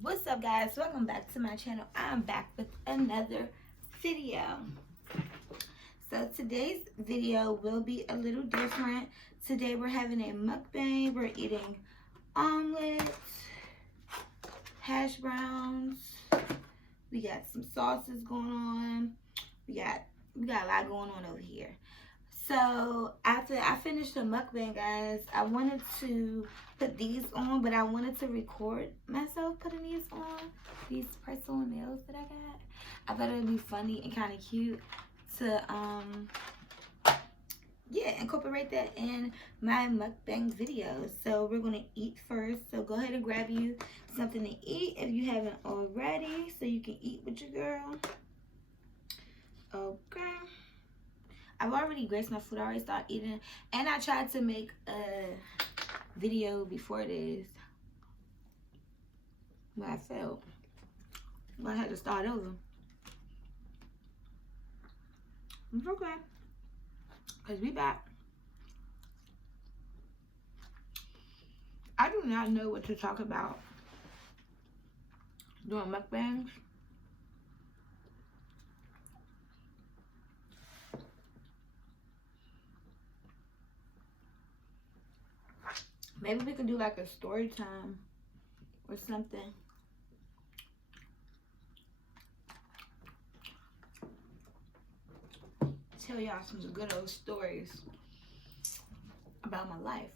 What's up, guys? Welcome back to my channel. I'm back with another video. So today's video will be a little different. Today we're having a mukbang. We're eating omelets, hash browns. We got some sauces going on. We got a lot going on over here. So after I finished the mukbang, guys, I wanted to put these on, but I wanted to record myself putting these on, these press-on nails that I got. I thought it would be funny and kind of cute to incorporate that in my mukbang video. So we're gonna eat first. So go ahead and grab you something to eat if you haven't already, so you can eat with your girl. Okay. I've already graced my food. I already started eating. And I tried to make a video before this, but I failed. I had to start over. It's okay, because we back. I do not know what to talk about doing mukbangs. Maybe we could do like a story time or something. Tell y'all some good old stories about my life.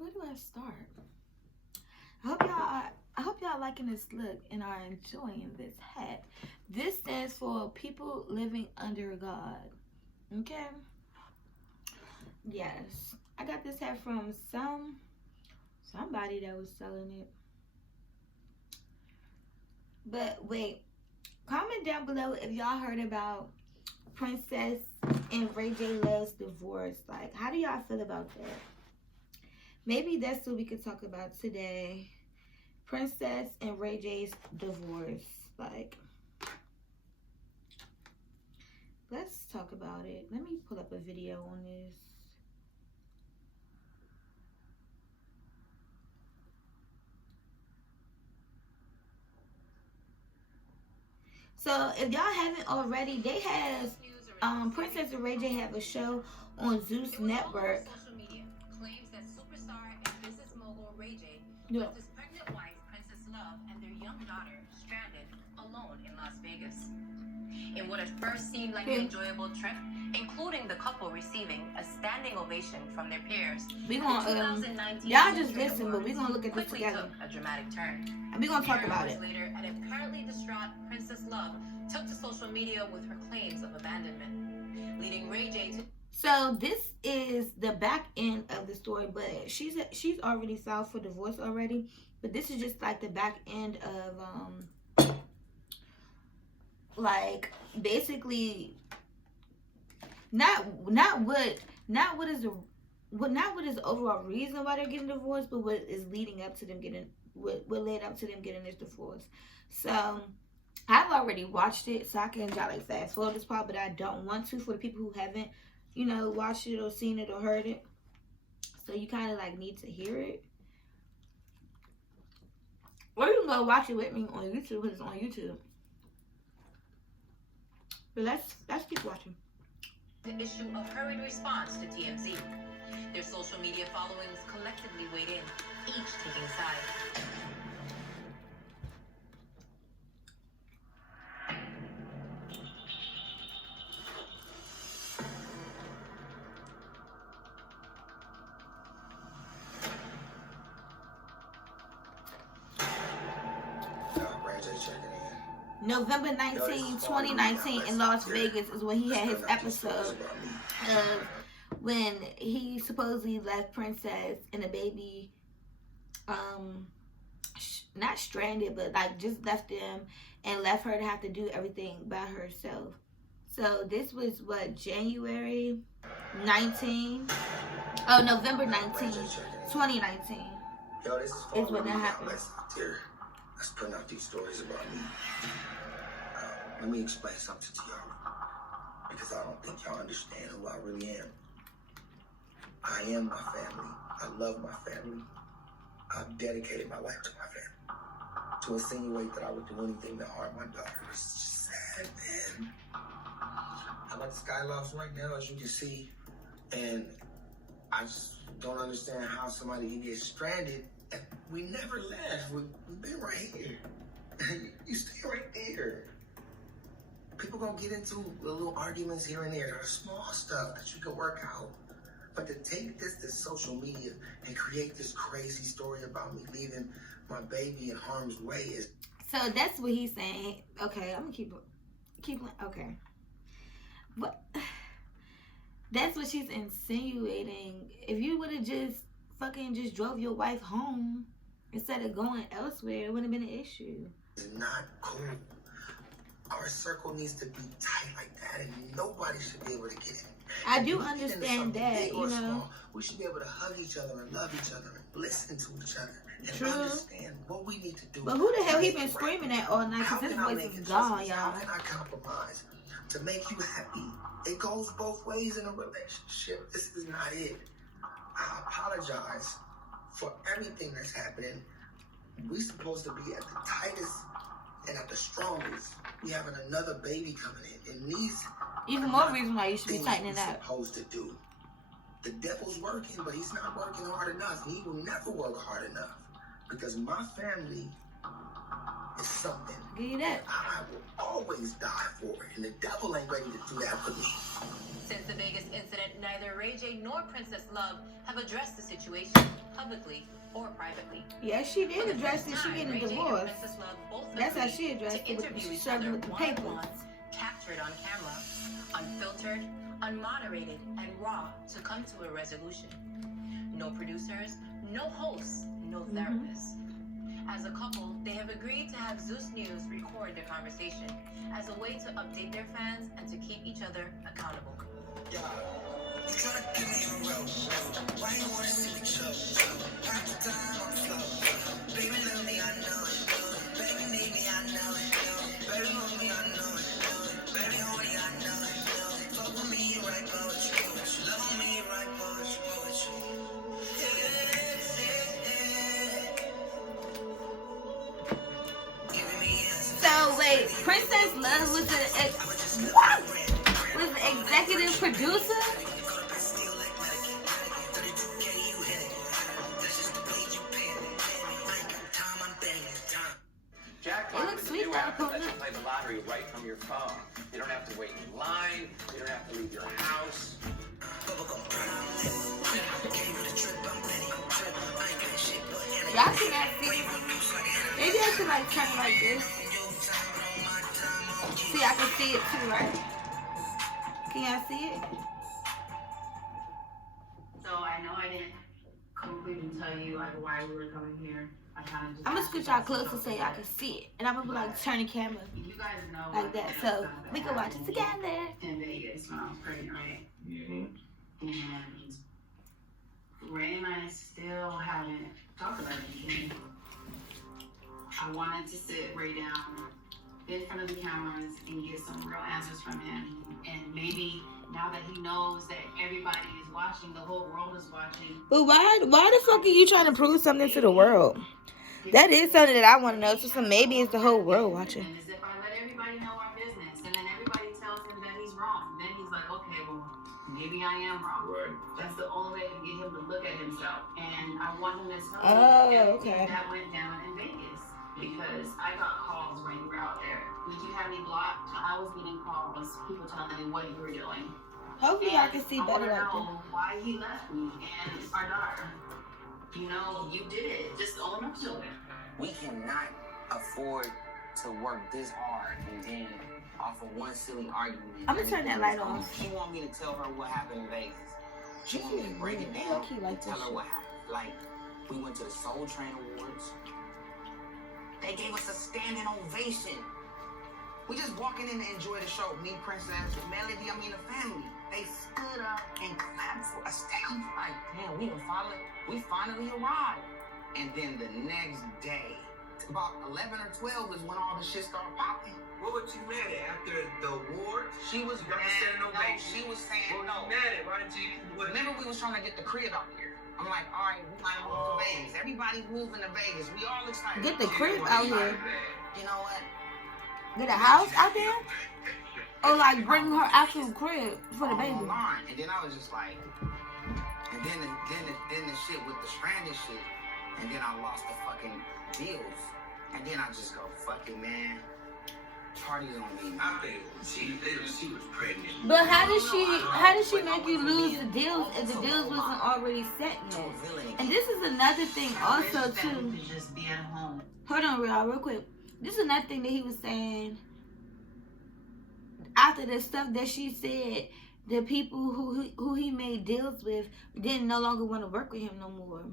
Where do I start? I hope y'all liking this look and are enjoying this hat. This stands for people living under God. Okay? Yes, I got this hat from somebody that was selling it. But wait, comment down below if y'all heard about Princess and Ray J Love's divorce. Like, how do y'all feel about that? Maybe that's what we could talk about today. Princess and Ray J's divorce. Like, let's talk about it. Let me pull up a video on this. So if y'all haven't already, they have Princess and Ray J have a show on Zeus Network. Social media claims that superstar and business mogul Ray J left his pregnant wife Princess Love and their young daughter stranded alone in Las Vegas. In what at first seemed like an enjoyable trip, including the couple receiving a standing ovation from their peers. We gonna y'all just listen, but we gonna look at this together. Took a dramatic turn. And we gonna talk about it. Later, an apparently distraught Princess Love took to social media with her claims of abandonment, leading Ray J to. So this is the back end of the story, but she's already filed for divorce already. But this is just like the back end of like basically not what is the overall reason why they're getting divorced, but what is leading up to them getting what led up to them getting this divorce. So I've already watched it, so I can like fast forward this part, but I don't want to for the people who haven't, you know, watched it or seen it or heard it. So you kind of like need to hear it, or you can go watch it with me on YouTube because it's on YouTube. But let's keep watching. The issue of hurried response to TMZ. Their social media followings collectively weighed in, each taking sides. November 19, 2019 in Las Vegas is when he had his episode of when he supposedly left Princess and the baby, not stranded, but like just left them and left her to have to do everything by herself. So this was what, November 19, 2019 is when that happened. Let's put out these stories about me. Let me explain something to y'all, because I don't think y'all understand who I really am. I am my family. I love my family. I've dedicated my life to my family. To insinuate that I would do anything to harm my daughter is just sad, man. I'm at the Skyloft right now, as you can see, and I just don't understand how somebody can get stranded. And we never left. We've been right here. You stay right there. People gonna get into little arguments here and there. There's small stuff that you can work out. But to take this to social media and create this crazy story about me leaving my baby in harm's way is... So that's what he's saying. Okay, I'm gonna keep okay. What? That's what she's insinuating. If you would have just drove your wife home instead of going elsewhere, it wouldn't have been an issue. It's not cool. Our circle needs to be tight like that, and nobody should be able to get in. I do understand that, you know. Small, we should be able to hug each other and love each other and listen to each other and True. understand what we need to do. But who the hell he been screaming at all night? Because his voice is gone, y'all. How can I compromise to make you happy? It goes both ways in a relationship. This is not it. I apologize for everything that's happening. We're supposed to be at the tightest and at the strongest. We having another baby coming in, and these even more reason why you should be tightening up. Supposed to do. The devil's working, but he's not working hard enough. He will never work hard enough because my family is something. Give you that. I will always die for it, and the devil ain't ready to do that for me. Since the Vegas incident, neither Ray J nor Princess Love have addressed the situation publicly or privately. Yeah, she did address it. She getting a divorce. That's how she addressed it. She started with the papers. Captured on camera, unfiltered, unmoderated, and raw to come to a resolution. No producers, no hosts, no therapists. As a couple, they have agreed to have Zeus News record their conversation as a way to update their fans and to keep each other accountable. Yeah. You try to give me a rope. Why you wanna see me choke? Half the time on the floor. Baby, love me, I know it. Baby, need me, I know it. Baby, want me, I know it. Baby, horny, I know it. Fuck with me, you write poetry. Love on me, you write poetry. So wait, Princess Love was what? Was the executive producer? It looks sweet though. That you play the lottery right from your phone. You don't have to wait in line. You don't have to leave your house. Y'all cannot see. Maybe I should like turn it like this. See, I can see it too, right? Can y'all see it? So I know I didn't completely tell you like why we were coming here. I'm gonna scoot y'all closer so y'all can see it, and I'm gonna like turn the camera you guys know like that, so we can watch it together. In Vegas when I was pregnant, right? Mm-hmm. And Ray and I still haven't talked about anything. I wanted to sit Ray down in front of the cameras and get some real answers from him, and maybe now that he knows that everybody is watching, the whole world is watching. But why the fuck are you trying to prove something to the world? That is something that I want to know. So maybe it's the whole world watching. As if I let everybody know our business, and then everybody tells him that he's wrong. Then he's like, okay, well, maybe I am wrong. Right. That's the only way to get him to look at himself. And I want him to know okay. that went down in Vegas. Because I got calls when you were out there. Did you have me blocked? I was getting calls, people telling me what you were doing. Hopefully I can see better like that. Why he left me and our daughter. You know, you did it. Just own up to it. We cannot afford to work this hard and then off of one silly argument. I'm gonna turn that light on. She want me to tell her what happened in Vegas. She want me to break it down and tell her what happened. Like, we went to the Soul Train Awards. They gave us a standing ovation. We just walking in to enjoy the show. Me, Princess, Melody, the family. They stood up and clapped for us. I'm like, damn, we finally arrived. And then the next day, about 11 or 12 is when all the shit started popping. What was you mad at after the award? She was mad. Standing ovation. No, she was saying what no. Was you mad at? Why didn't you? Remember we was trying to get the crib out here. I'm like, all right, we might move to Vegas. Everybody's moving to Vegas. We all excited. Get the crib out here. You know what? Get a house out there? Or like bring her actual crib for the baby. Online. And then I was just like, and then the shit with the stranded shit. And then I lost the fucking deals. And then I just go, fuck it, man. Party's on me. I think she was pregnant. But how did she make you lose the deals if the deals wasn't already set yet? And this is another thing also too. Just be at home. Hold on, real quick. This is another thing that he was saying. After the stuff that she said, the people who he made deals with didn't no longer want to work with him no more.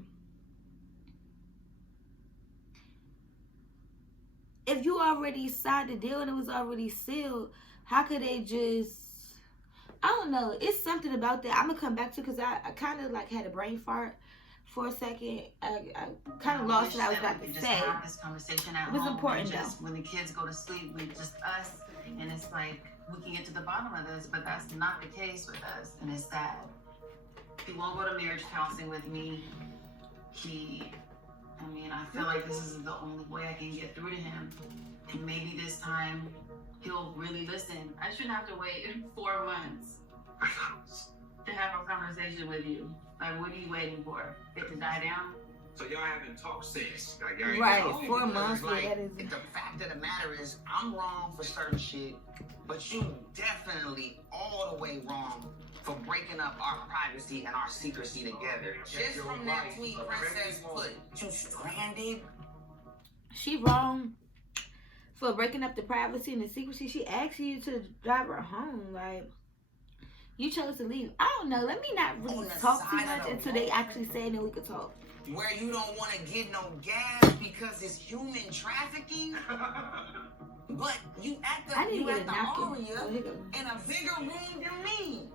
If you already signed the deal and it was already sealed, how could they just... I don't know. It's something about that. I'm going to come back to because I kind of like had a brain fart for a second. I kind of lost what I was about to say. Have this conversation at it was home. important though. When the kids go to sleep, we just us. And it's like, we can get to the bottom of this, but that's not the case with us. And it's sad. He won't go to marriage counseling with me. I feel like this is the only way I can get through to him. And maybe this time he'll really listen. I shouldn't have to wait 4 months to have a conversation with you. Like, what are you waiting for? It to die down? So y'all haven't talked since. Like, y'all ain't Right, talked. 4 months. Like, that is... the fact of the matter is, I'm wrong for certain shit, but you definitely all the way wrong for breaking up our privacy and our secrecy together. Just from that tweet Princess put, you stranded. She wrong for breaking up the privacy and the secrecy. She asked you to drive her home. Like, you chose to leave. I don't know. Let me not really talk too much until they actually say and then we could talk. Where you don't want to get no gas because it's human trafficking. But you at the Aria in a bigger room than me.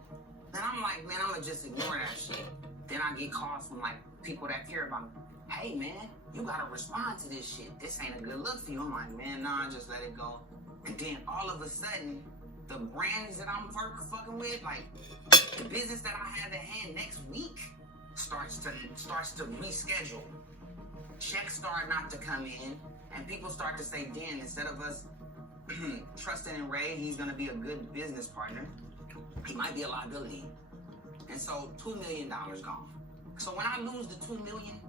And I'm like, man, I'm gonna just ignore that shit. Then I get calls from like people that care about me. Hey man, you gotta respond to this shit. This ain't a good look for you. I'm like, man, nah, just let it go. And then all of a sudden, the brands that I'm fucking with, like the business that I have at hand next week, starts to reschedule. Checks start not to come in, and people start to say, damn, instead of us trusting in Ray, he's gonna be a good business partner. He might be a liability. And so $2 million gone. So when I lose the $2 million,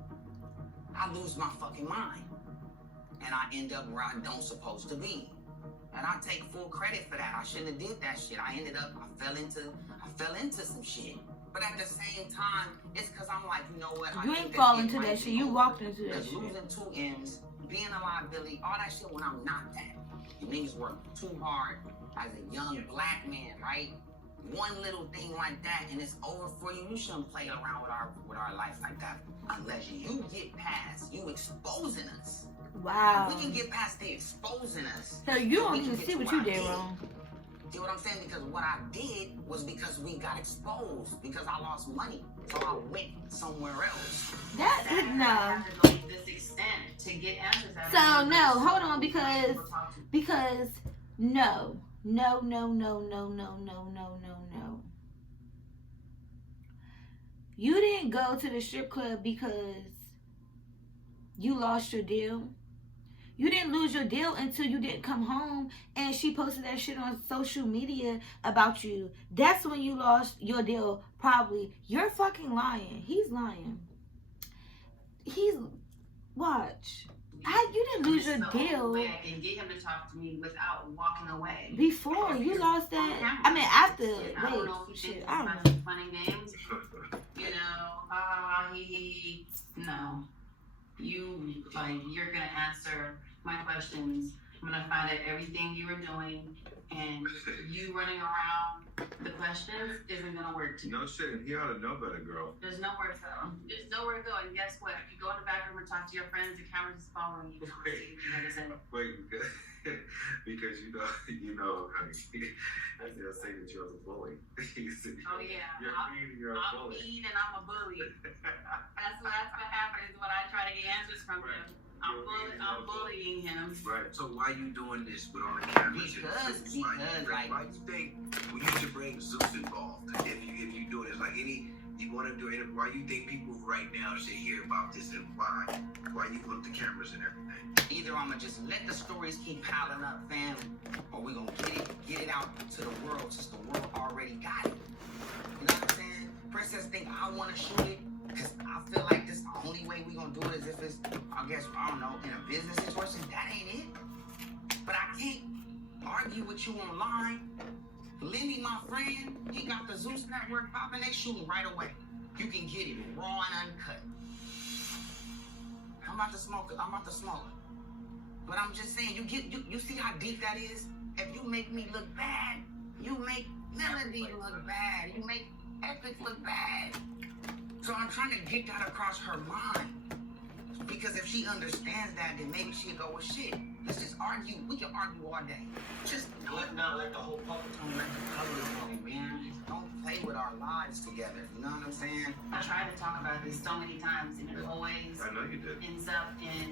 I lose my fucking mind. And I end up where I don't supposed to be. And I take full credit for that. I shouldn't have did that shit. I fell into some shit. But at the same time, it's because I'm like, you know what? You ain't fall into that shit. You walked into that shit. Losing 2 M's, being a liability, all that shit when I'm not that. You niggas work too hard as a young black man, right? One little thing like that and it's over for you. You shouldn't play around with our life like that unless you get past you exposing us. Wow. We can get past the exposing us. So you don't even see what you did wrong. See what I'm saying? Because what I did was because we got exposed. Because I lost money. So I went somewhere else. That is no. This extent to get answers out of so no, hold on, because no. You didn't go to the strip club because you lost your deal. You didn't lose your deal until you didn't come home and she posted that shit on social media about you. That's when you lost your deal, probably. You're fucking lying. He's lying. Watch. You didn't lose your deal. Way I can get him to talk to me without walking away. Before you lost that. I mean, after. I don't know if he thinks it's fun and games. You know, no. You're gonna answer my questions. I'm gonna find out everything you were doing, and you running around the questions isn't gonna work to me. No shit, he ought to know better, girl. There's nowhere to go. There's nowhere to go, and guess what? If you go in the back room and talk to your friends, the camera's just following you. Wait, because you know, I was saying that you was a bully. Oh yeah, you're a bully. I'm mean and I'm a bully. That's what happens when I try to get answers from him. I'm bullying him. Right. So why you doing this with all the cameras? Because why you think we need to bring Zeus involved? If you do this, like any You want to do it? Why you think people right now should hear about this and why? Why you want the cameras and everything? Either I'm gonna just let the stories keep piling up, fam, or we gonna get it out to the world since the world already got it. You know what I'm saying? Princess think I want to shoot it because I feel like this the only way we gonna do it is if it's, I guess, I don't know, in a business situation. That ain't it. But I can't argue with you online. Lindy, my friend, he got the Zeus network popping. They shooting right away. You can get it raw and uncut. I'm about to smoke it. I'm about to smoke it. But I'm just saying, you see how deep that is? If you make me look bad, you make Melody look bad. You make Epic look bad. So I'm trying to get that across her mind. Because if she understands that, then maybe she'll go, well, shit, let's just argue. We can argue all day. Just not let the whole public don't let the public know, man. Don't play with our lives together. You know what I'm saying? I tried to talk about this so many times, and it always I know you did. ends up in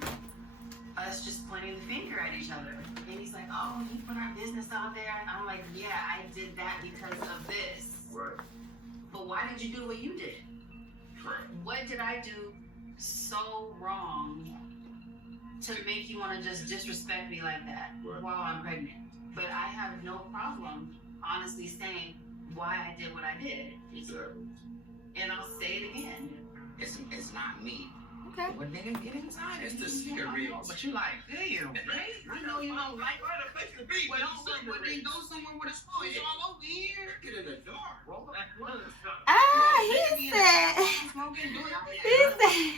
us just pointing the finger at each other. And he's like, oh, you put our business out there. And I'm like, yeah, I did that because of this. Right. But why did you do what you did? Right. What did I do so wrong to make you want to just disrespect me like that while I'm pregnant? But I have no problem honestly saying why I did what I did. Exactly. And I'll say it again. It's not me. Okay. But nigga, get inside. It's the cigarette. But you like, damn, right? I know you don't like it. But then go somewhere with a spoon. It's all over here. Get in the dark. He said,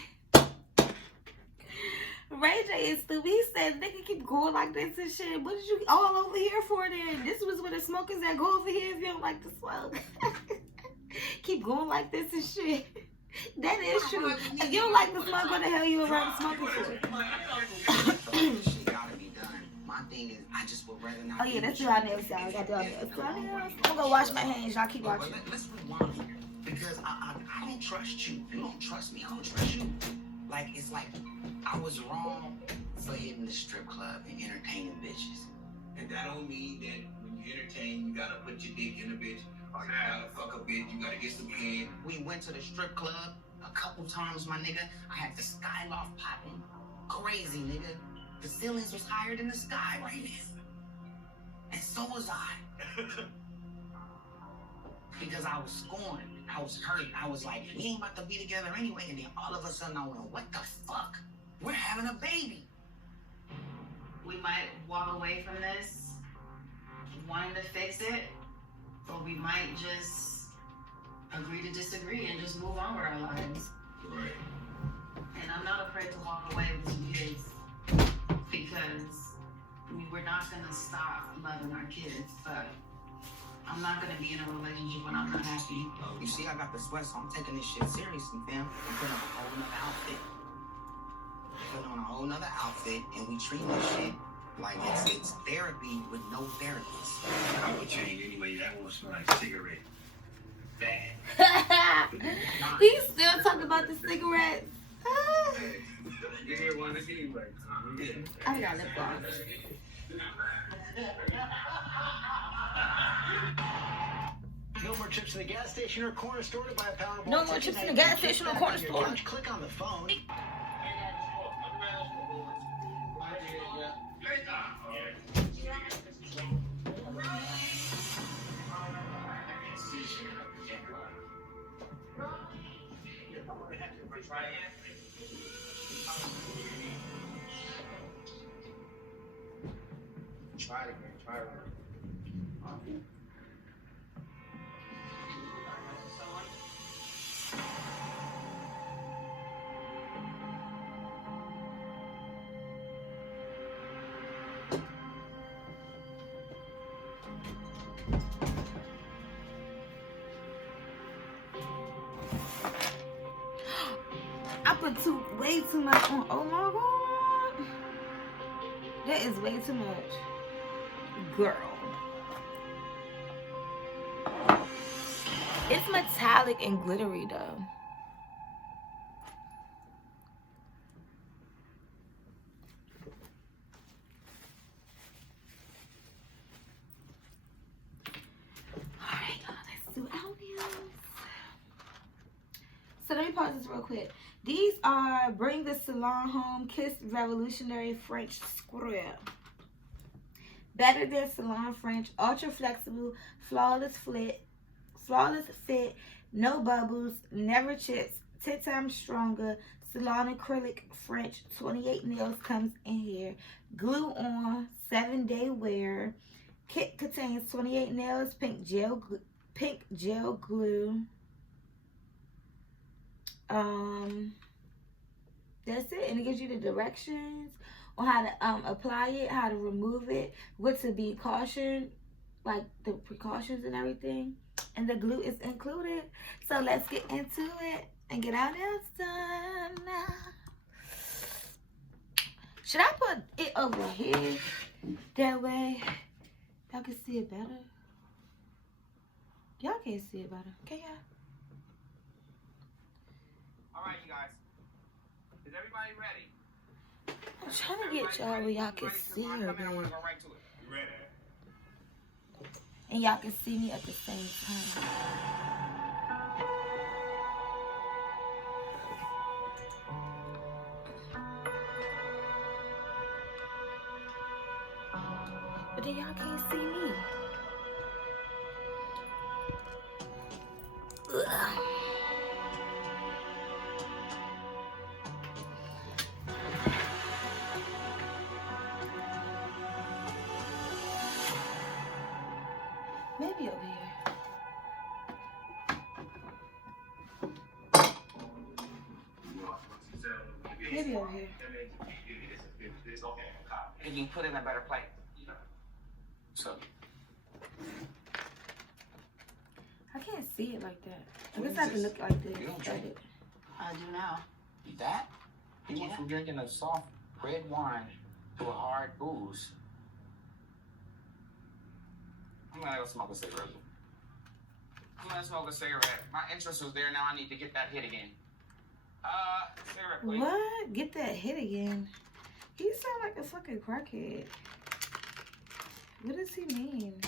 Ray J is stupid. He said, they can keep going like this and shit. What did you all over here for then? This was where the smokers at. Go over here if you don't like to smoke. Keep going like this and shit. That is true. If you don't like the smoke, what the hell you around smoking for? Shit gotta be done. My thing is, I just would rather not. Oh yeah, let's do our nails, y'all. We gotta do our nails. I'm gonna go wash my hands. Y'all keep watching. Let's rewind here. Because I don't trust you. You don't trust me. I don't trust you. Like, it's like I was wrong for hitting the strip club and entertaining bitches. And that don't mean that when you entertain, you gotta put your dick in a bitch. Or you gotta fuck a bitch, you gotta get some head. We went to the strip club a couple times, my nigga. I had the skyloft popping. Crazy, nigga. The ceilings was higher than the sky right now. And so was I. Because I was scorned. I was hurt. I was like, we ain't about to be together anyway. And then all of a sudden I went, what the fuck? We're having a baby. We might walk away from this wanting to fix it, or we might just agree to disagree and just move on with our lives. Right. And I'm not afraid to walk away with some kids because we're not gonna stop loving our kids, but I'm not gonna be in a relationship when I'm not happy. You see, I got the sweat, so I'm taking this shit seriously, fam. I'm putting on a whole nother outfit. Putting on a whole nother outfit, and we treat this shit like it's therapy with no therapist. I would change anyway. That won't smell like cigarette. Bad. He's still talking about the cigarettes. You didn't want to anyway. I got lip gloss. No more trips to the gas station or corner store to buy a Powerball. No more trips to the gas station or corner store. Click on the phone. Try it again. Try it again. I put way too much on. Oh my god. That is way too much. Girl. It's metallic and glittery though. Alright, let's do our nails. pause this real quick. These are Bring the Salon Home Kiss Revolutionary French Square. Better than salon French, ultra flexible, flawless fit, no bubbles, never chips, 10 times stronger, salon acrylic French, 28 nails comes in here, glue on, 7-day wear. Kit contains 28 nails, pink gel glue. That's it, and it gives you the directions on how to apply it, how to remove it, what to be cautioned, like the precautions and everything. And the glue is included. So let's get into it and get our nails done. Should I put it over here? That way y'all can see it better. Y'all can't see it better. Can y'all? Alright, you guys. Is everybody ready? I'm trying to get y'all where y'all can see her, man. Go right to it. You ready? And y'all can see me at the same time. But then y'all can't see me. Ugh. Maybe over here. Maybe over here. Can you put in a better place? So. I can't see it like that. I guess I have to look like this. You don't drink it. I do now. That? You went Yeah. from drinking a soft red wine to a hard booze. I'm gonna go smoke a cigarette. My interest was there, now I need to get that hit again. Cigarette, please. What? Get that hit again. He sound like a fucking crackhead. What does he mean?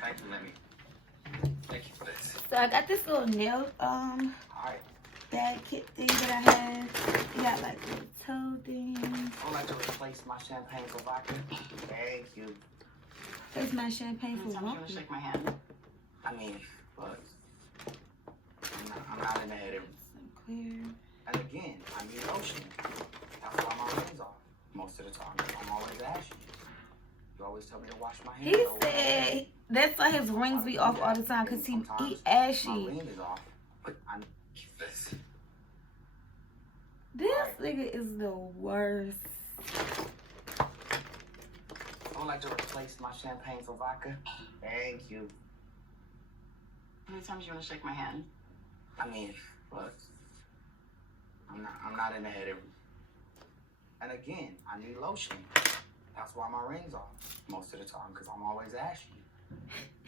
Thank you, Lemmy. Thank you for this. So I got this little nail Alright. bag kit thing that I have. You got like little toe things. I would like to replace my champagne for vodka. Thank you. There's my champagne for Sometimes you want walking. to shake my hand. I mean, but I'm not in the head. Some clear. And again, I need lotion. That's why my rings off most of the time. I'm always ashy. You always tell me to wash my hands. He said that's why his rings be off all the time because he ashy. My ring is off, but I need this. This nigga is the worst. I would like to replace my champagne for vodka. Thank you. How many times you want to shake my hand? I mean, but I'm not in the head. And again, I need lotion. That's why my ring's off most of the time, because I'm always ashy.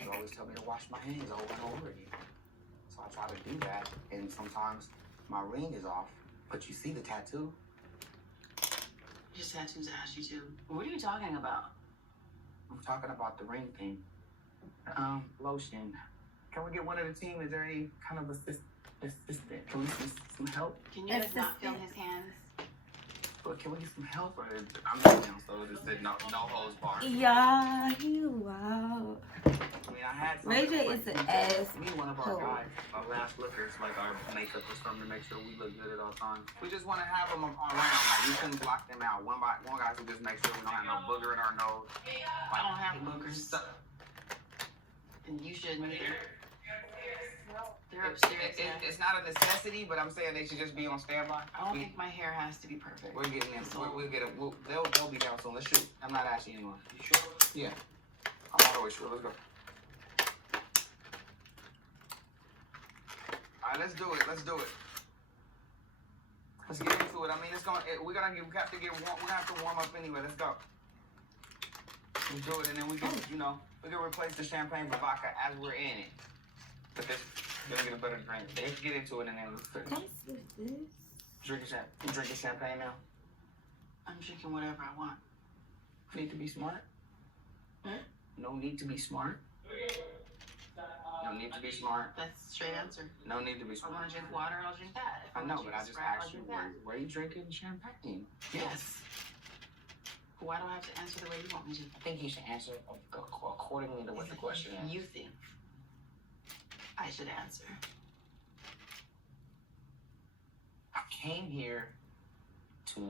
You always tell me to wash my hands over and over again. So I try to do that, and sometimes my ring is off, but you see the tattoo. Your tattoo's ashy too. What are you talking about? I'm talking about the ring thing. Lotion. Can we get one of the team? Is there any kind of assistant? Can we get some help? Can you guys not feel his hands? But can we get some help? Or I'm not down, so it just said no holds barred. Yeah, he wow. I mean, I had some. Ray J is an ass. Me, one of our guys, our last lookers, like our makeup or something to make sure we look good at all times. We just want to have them around. Like, we couldn't block them out. One guy who just make sure we don't have no booger in our nose. I don't have boogers. And you shouldn't either. They're upstairs. It's not a necessity, but I'm saying they should just be on standby. I don't think my hair has to be perfect. We're getting them. We'll get them. They'll be down soon. Let's shoot. I'm not asking anyone. You sure? Yeah. I'm all the way sure. Let's go. All right, let's do it. Let's do it. Let's get into it. I mean, it's gonna. We have to get warm. We're gonna have to warm up anyway. Let's go. Let's do it, and then we can, we can replace the champagne with vodka as we're in it. But this, you're gonna get a better drink. They get into it and then What's with this? You drinking champagne now? I'm drinking whatever I want. Need to be smart? Huh? No need to be smart? No need to be smart. That's a straight answer. No need to be If I smart. want to drink water, I'll drink that. If I know, want but I to just drink Sprite, asked I'll you, drink that. where are you drinking champagne? Yes. Why do I have to answer the way you want me to? I think you should answer accordingly to what the question is. You think I should answer? I came here to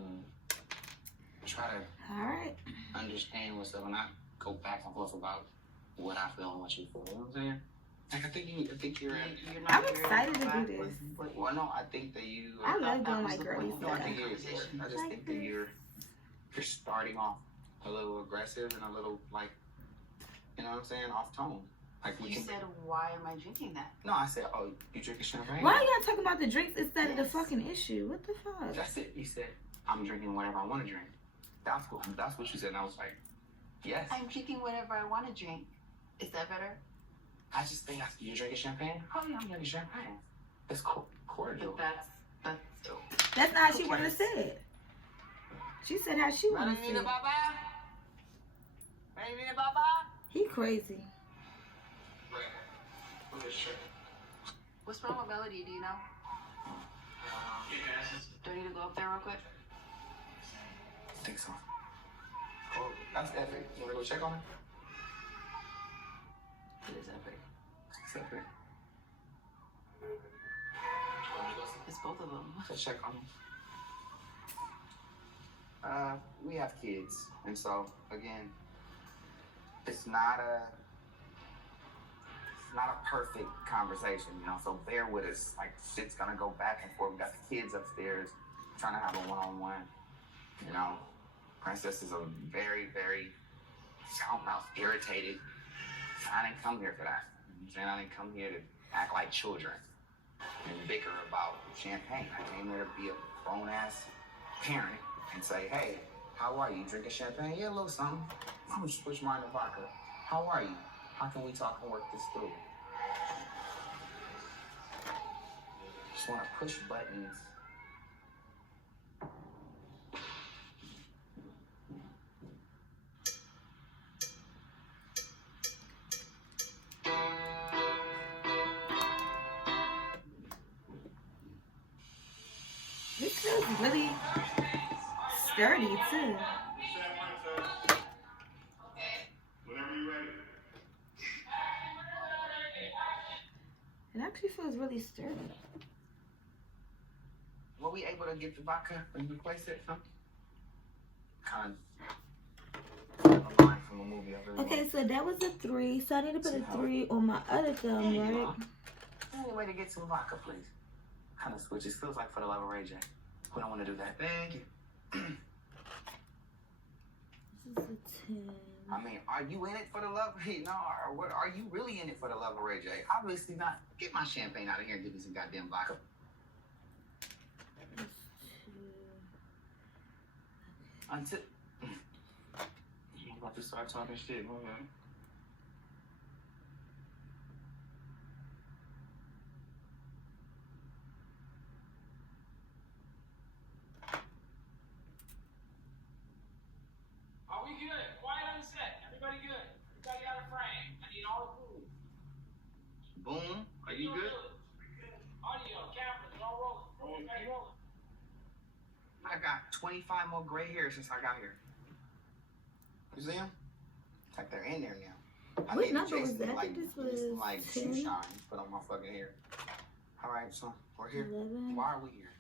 try to Alright. understand what's up and not go back and forth about what I feel and what you feel. You know what I'm saying? Like, I think you're You're not I'm very excited to do back this. with- well, no, I think that you. I love that doing was my the girly point. No, I stuff. think I just think that you're starting off a little aggressive and a little like, you know what I'm saying, off tone. Like we You can. said, why am I drinking that? No, I said, oh, you drinking champagne? Why are y'all talking about the drinks instead of the Yes. fucking issue? What the fuck? That's it. You said I'm drinking whatever I want to drink. That's what you said, and I was like, yes. I'm drinking whatever I want to drink. Is that better? I just think you're drinking champagne. Oh yeah, I'm drinking champagne. It's cordial. But that's That's not how she wanted to say it. She said how she wanted to say it. He crazy. What's wrong with Melody? Do you know? Do I need to go up there real quick? I think so. Oh, that's epic. You wanna go check on her? It is epic. It's epic. It's both of them. Let's check on them. We have kids, and so again, it's not a perfect conversation, you know. So bear with us. Like shit's gonna go back and forth. We got the kids upstairs trying to have a one-on-one. You know, Princess is a very, very irritated. I didn't come here for that. You know what I'm saying? I didn't come here to act like children and bicker about champagne. I came here to be a grown-ass parent and say, hey, how are you? Drinking champagne? Yeah, a little something. I'm gonna switch mine to vodka. How are you? How can we talk and work this through? Just wanna push buttons. This feels really sturdy too. Whenever you're ready. It actually feels really sturdy. Were we able to get the vodka and replace it? Huh? Kind of a line from a movie I really Okay, so that was a 3. So I need to put a 3 on my other thumb, There you right? are. Any way to get some vodka, please? Kind of switches. Feels like For the Love of Ray J. We don't want to do that. Thank you. This is a 10. I mean, are you in it for the love? No, or what? Are you really in it for the love of Ray J? Obviously not. Get my champagne out of here and give me some goddamn vodka. That's 2. Until I'm about to start talking shit. Hold on. Are we good? Quiet on the set. Everybody good? Everybody out of frame. I need all the food. Boom. Are you good? Audio, cameras, all rolling. Rolling. I got 25 more gray hairs since I got here. You see them? It's like they're in there now. What need to number chase was them, that? I like, think this get some, was like 10. shoe shine put on my fucking hair. All right, so we're here. 11. Why are we here?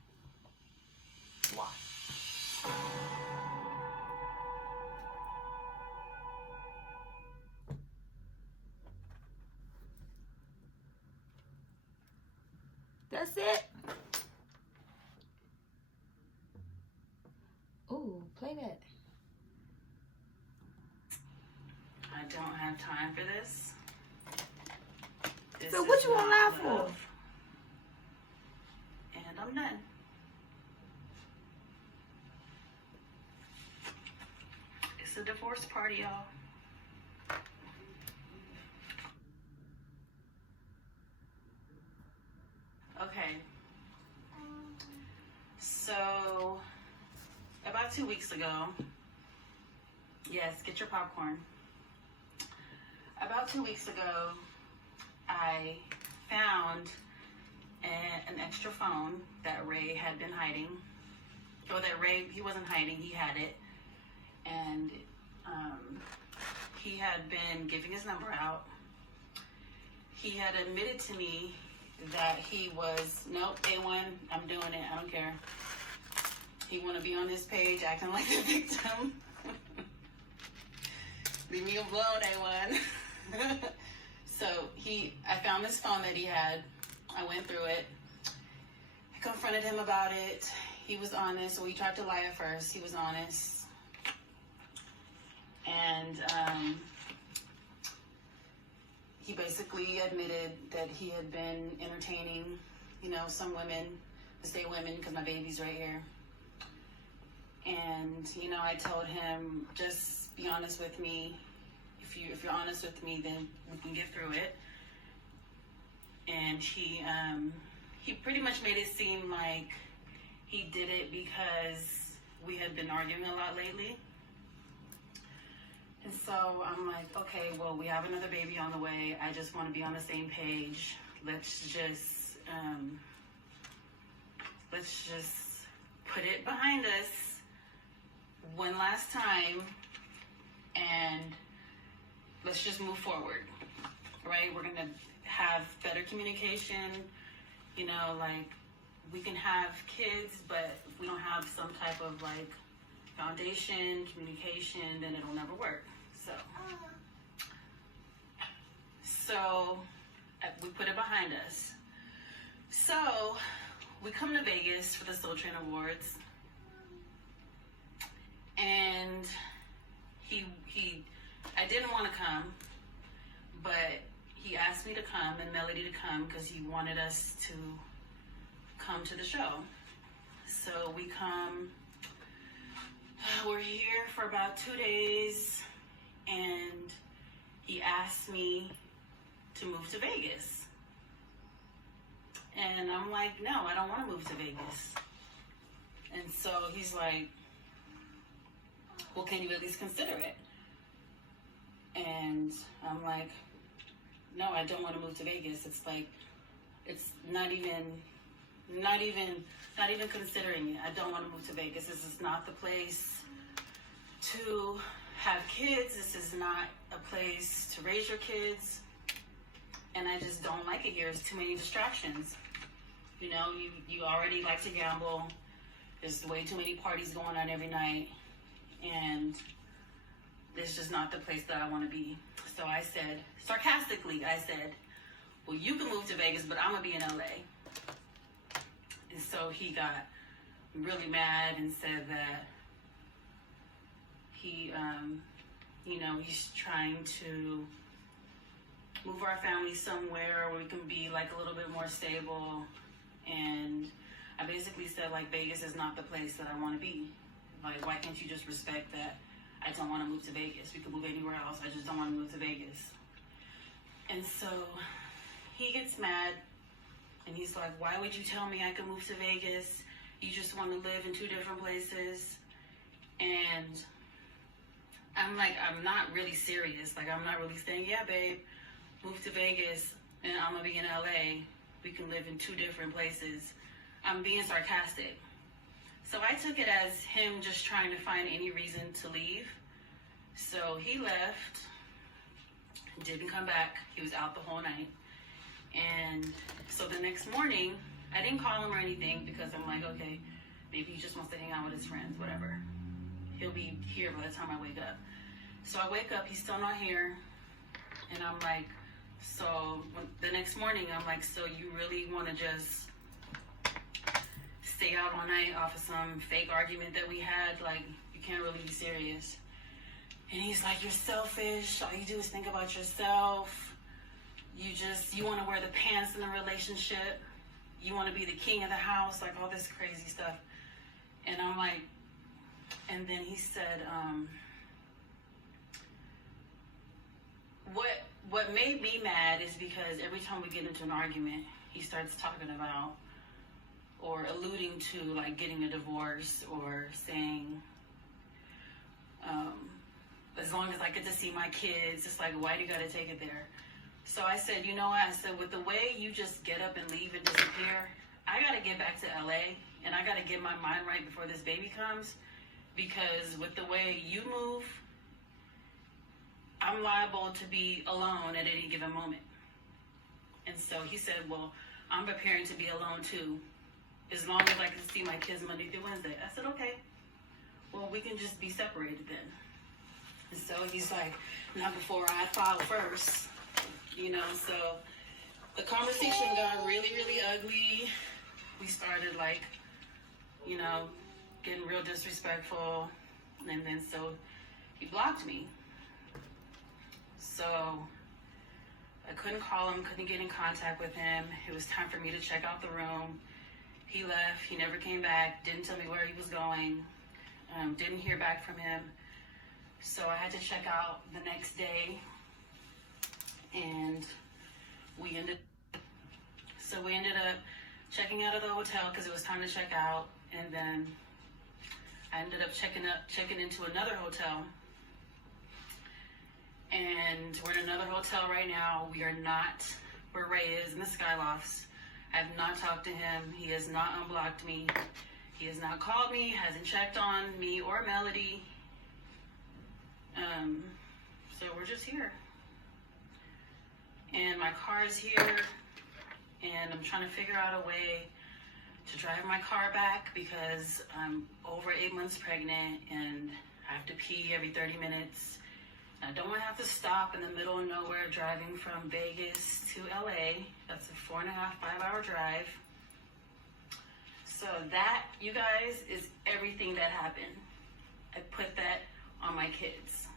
Why? That's it. Ooh, play that. I don't have time for this. So what is you want to not lie for? love. And I'm done. It's a divorce party, y'all. 2 weeks ago, yes, get your popcorn. About 2 weeks ago, I found an extra phone that Ray had been hiding. Or that Ray, he wasn't hiding, he had it. And he had been giving his number out. He had admitted to me that he was, nope, A1, I'm doing it, I don't care. He want to be on this page acting like a victim. Leave me alone, A1. So I found this phone that he had. I went through it. I confronted him about it. He was honest. So he tried to lie at first. He was honest. And he basically admitted that he had been entertaining, some women, I say women because my baby's right here. And, I told him, just be honest with me. If you're honest with me, then we can get through it. And he pretty much made it seem like he did it because we had been arguing a lot lately. And so I'm like, okay, well, we have another baby on the way. I just want to be on the same page. Let's just put it behind us one last time, and let's just move forward, right? We're going to have better communication, like we can have kids, but if we don't have some type of like foundation, communication, then it'll never work. So we put it behind us. So we come to Vegas for the Soul Train Awards, and I didn't want to come, but he asked me to come and Melody to come because he wanted us to come to the show. So we come. We're here for about 2 days, and he asked me to move to Vegas. And I'm like, no, I don't want to move to Vegas. And so he's like, well, can you at least consider it? And I'm like, no, I don't want to move to Vegas. It's like, it's not even considering it. I don't want to move to Vegas. This is not the place to have kids. This is not a place to raise your kids. And I just don't like it here. There's too many distractions. You already like to gamble. There's way too many parties going on every night. And it's just not the place that I want to be. So I said, sarcastically, well, you can move to Vegas, but I'm going to be in LA. And so he got really mad and said that he, he's trying to move our family somewhere where we can be like a little bit more stable. And I basically said, like, Vegas is not the place that I want to be. Like, why can't you just respect that I don't want to move to Vegas? We could move anywhere else. I just don't want to move to Vegas. And so he gets mad. And he's like, why would you tell me I could move to Vegas? You just want to live in two different places. And I'm like, I'm not really serious. Like, I'm not really saying, yeah, babe, move to Vegas and I'm going to be in LA. We can live in two different places. I'm being sarcastic. So I took it as him just trying to find any reason to leave. So he left, didn't come back. He was out the whole night. And so the next morning, I didn't call him or anything because I'm like, okay, maybe he just wants to hang out with his friends, whatever. He'll be here by the time I wake up. So I wake up, he's still not here. And I'm like, so the next morning, I'm like, so you really want to just stay out all night off of some fake argument that we had? Like, you can't really be serious. And he's like, you're selfish. All you do is think about yourself. You want to wear the pants in the relationship. You want to be the king of the house, like all this crazy stuff. And I'm like, and then he said, what made me mad is because every time we get into an argument, he starts talking about or alluding to like getting a divorce or saying As long as I get to see my kids, it's like, why do you got to take it there? So I said, you know what? I said, with the way you just get up and leave and disappear, I got to get back to LA and I got to get my mind right before this baby comes, because with the way you move, I'm liable to be alone at any given moment. And so he said, well, I'm preparing to be alone too, as long as I can see my kids Monday through Wednesday. I said, okay, well, we can just be separated then. And so he's like, not before I file first, you know. So the conversation got really, really ugly. We started like, you know, getting real disrespectful. And then so he blocked me. So I couldn't call him, couldn't get in contact with him. It was time for me to check out the room. He left, he never came back, didn't tell me where he was going, didn't hear back from him. So I had to check out the next day, and we ended up checking out of the hotel because it was time to check out, and then I ended up checking into another hotel. And we're in another hotel right now. We are not where Ray is in the Skylofts. I have not talked to him. He has not unblocked me. He has not called me, hasn't checked on me or Melody. So we're just here. And my car is here, and I'm trying to figure out a way to drive my car back because I'm over 8 months pregnant and I have to pee every 30 minutes. I don't want to have to stop in the middle of nowhere driving from Vegas to LA. That's a 4.5, 5-hour drive. So that, you guys, is everything that happened. I put that on my kids.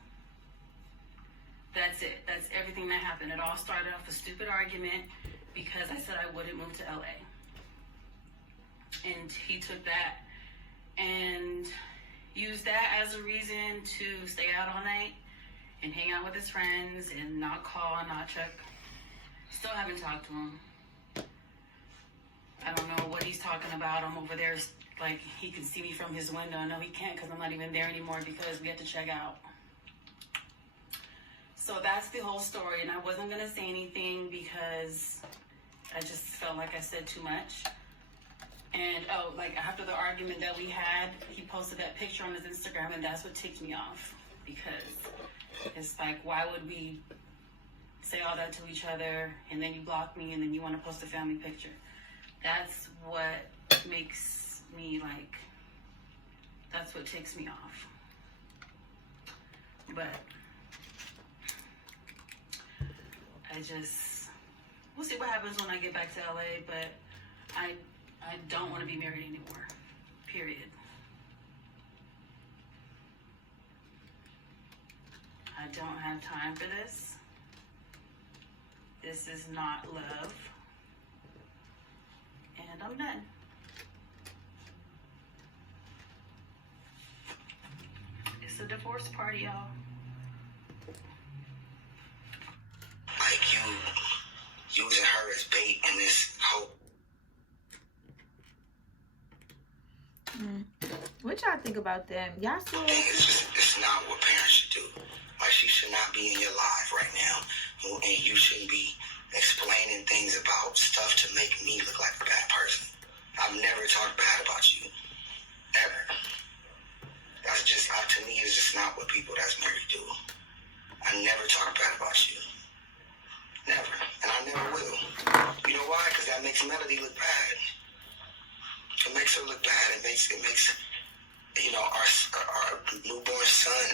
That's it. That's everything that happened. It all started off a stupid argument because I said I wouldn't move to LA. And he took that and used that as a reason to stay out all night and hang out with his friends and not call, not check. Still haven't talked to him. I don't know what he's talking about. I'm over there, like, he can see me from his window. No, he can't because I'm not even there anymore because we had to check out. So that's the whole story, and I wasn't going to say anything because I just felt like I said too much. And, like, after the argument that we had, he posted that picture on his Instagram, and that's what ticked me off. Because it's like, why would we say all that to each other, and then you block me, and then you want to post a family picture? That's what makes me, like, that's what ticks me off. But we'll see what happens when I get back to LA, but I don't want to be married anymore, period. I don't have time for this. This is not love. And I'm done. It's a divorce party, y'all. Like you using her as bait in this whole. What y'all think about them? Y'all see it? It's not what parents should do. Like, she should not be in your life right now, and you shouldn't be explaining things about stuff to make me look like a bad person. I've never talked bad about you, ever. That's just, to me, it's just not what people that's married do. I never talk bad about you. Never. And I never will. You know why? Because that makes Melody look bad. It makes her look bad. It makes you know, our newborn son,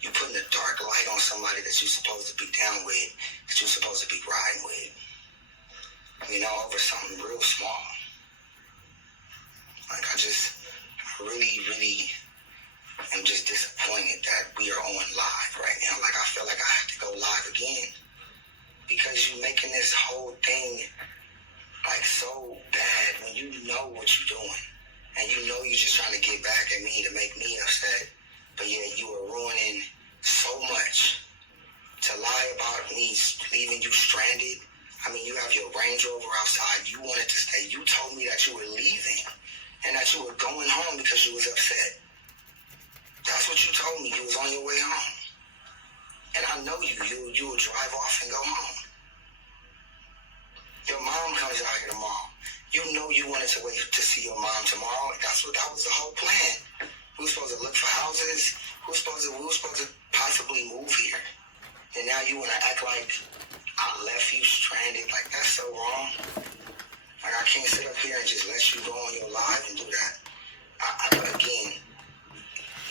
you putting a dark light on somebody that you're supposed to be down with, that you're supposed to be riding with, you know, over something real small. Like, I really, really am just disappointed that we are on live right now. Like, I feel like I have to go live again because you're making this whole thing, like, so bad when you know what you're doing. And you know you're just trying to get back at me to make me upset. But yet you are ruining so much to lie about me leaving you stranded. I mean, you have your Range Rover outside. You wanted to stay. You told me that you were leaving and that you were going home because you was upset. That's That's what you told me. You was on your way home. And I know you will drive off and go home. Your mom comes out here tomorrow. You know you wanted to wait to see your mom tomorrow. That was the whole plan. We were supposed to look for houses. We were supposed to possibly move here. And now you want to act like I left you stranded. Like, that's so wrong. Like, I can't sit up here and just let you go on your live and do that. Again,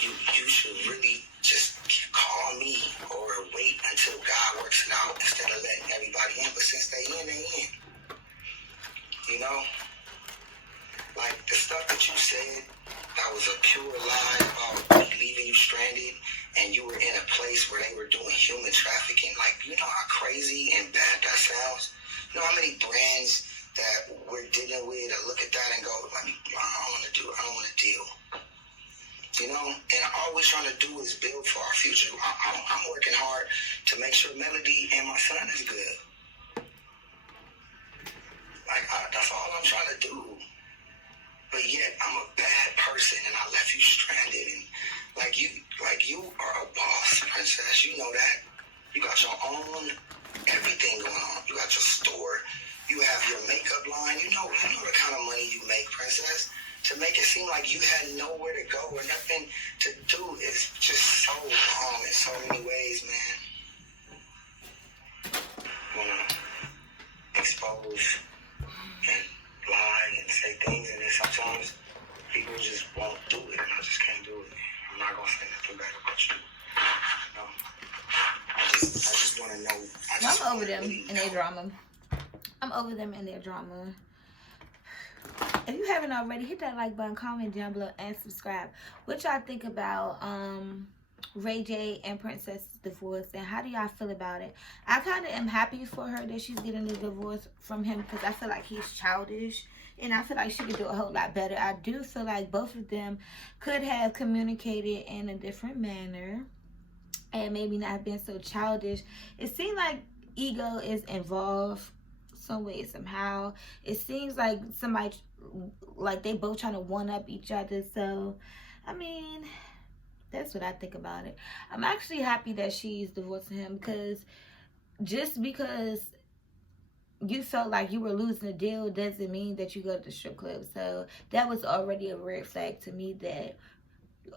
you should really just call me or wait until God works it out instead of letting everybody in. But since they in, they in. You know? Like, the stuff that you said, that was a pure lie about leaving you stranded and you were in a place where they were doing human trafficking. Like, you know how crazy and bad that sounds? You know how many brands that we're dealing with that look at that and go, I don't want to deal. You know, and all we're trying to do is build for our future. I'm working hard to make sure Melody and my son is good. Like, that's all I'm trying to do. But yet, I'm a bad person, and I left you stranded. And like you are a boss, princess. You know that. You got your own everything going on. You got your store. You have your makeup line. You know the kind of money you make, princess. To make it seem like you had nowhere to go or nothing to do is just so wrong in so many ways, man. You know, expose and lie and say things, and then sometimes people just won't do it, and I just can't do it. I'm not gonna say nothing bad about you. You know, I just want to know. I'm over them and their drama. I'm over them and their drama. If you haven't already, hit that like button, comment down below, and subscribe. What y'all think about Ray J and Princess's divorce, and how do y'all feel about it? I kind of am happy for her that she's getting the divorce from him, because I feel like he's childish, and I feel like she could do a whole lot better. I do feel like both of them could have communicated in a different manner and maybe not been so childish. It seems like ego is involved some way, somehow. It seems like somebody, like they both trying to one up each other. So I mean, that's what I think about it. I'm actually happy that she's divorcing him, because just because you felt like you were losing a deal doesn't mean that you go to the strip club. So that was already a red flag to me, that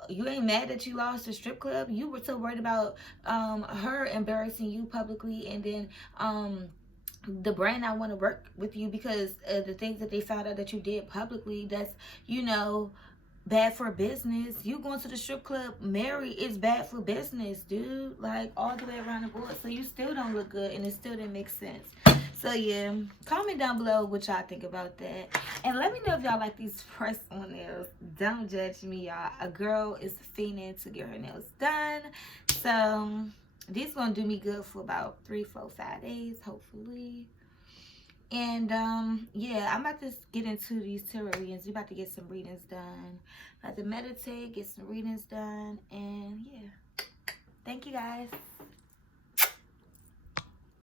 you ain't mad that you lost the strip club. You were so worried about her embarrassing you publicly, and then the brand not want to work with you because of the things that they found out that you did publicly. That's, you know, bad for business. You going to the strip club married is bad for business, dude. Like, all the way around the board. So you still don't look good, and it still didn't make sense. So yeah, comment down below what y'all think about that, and let me know if y'all like these press-on nails. Don't judge me, y'all. A girl is fiending to get her nails done, so these gonna do me good for about 3, 4, 5 days, hopefully. And yeah, I'm about to get into these tarot readings. We're about to get some readings done. About to meditate, get some readings done, and yeah. Thank you guys.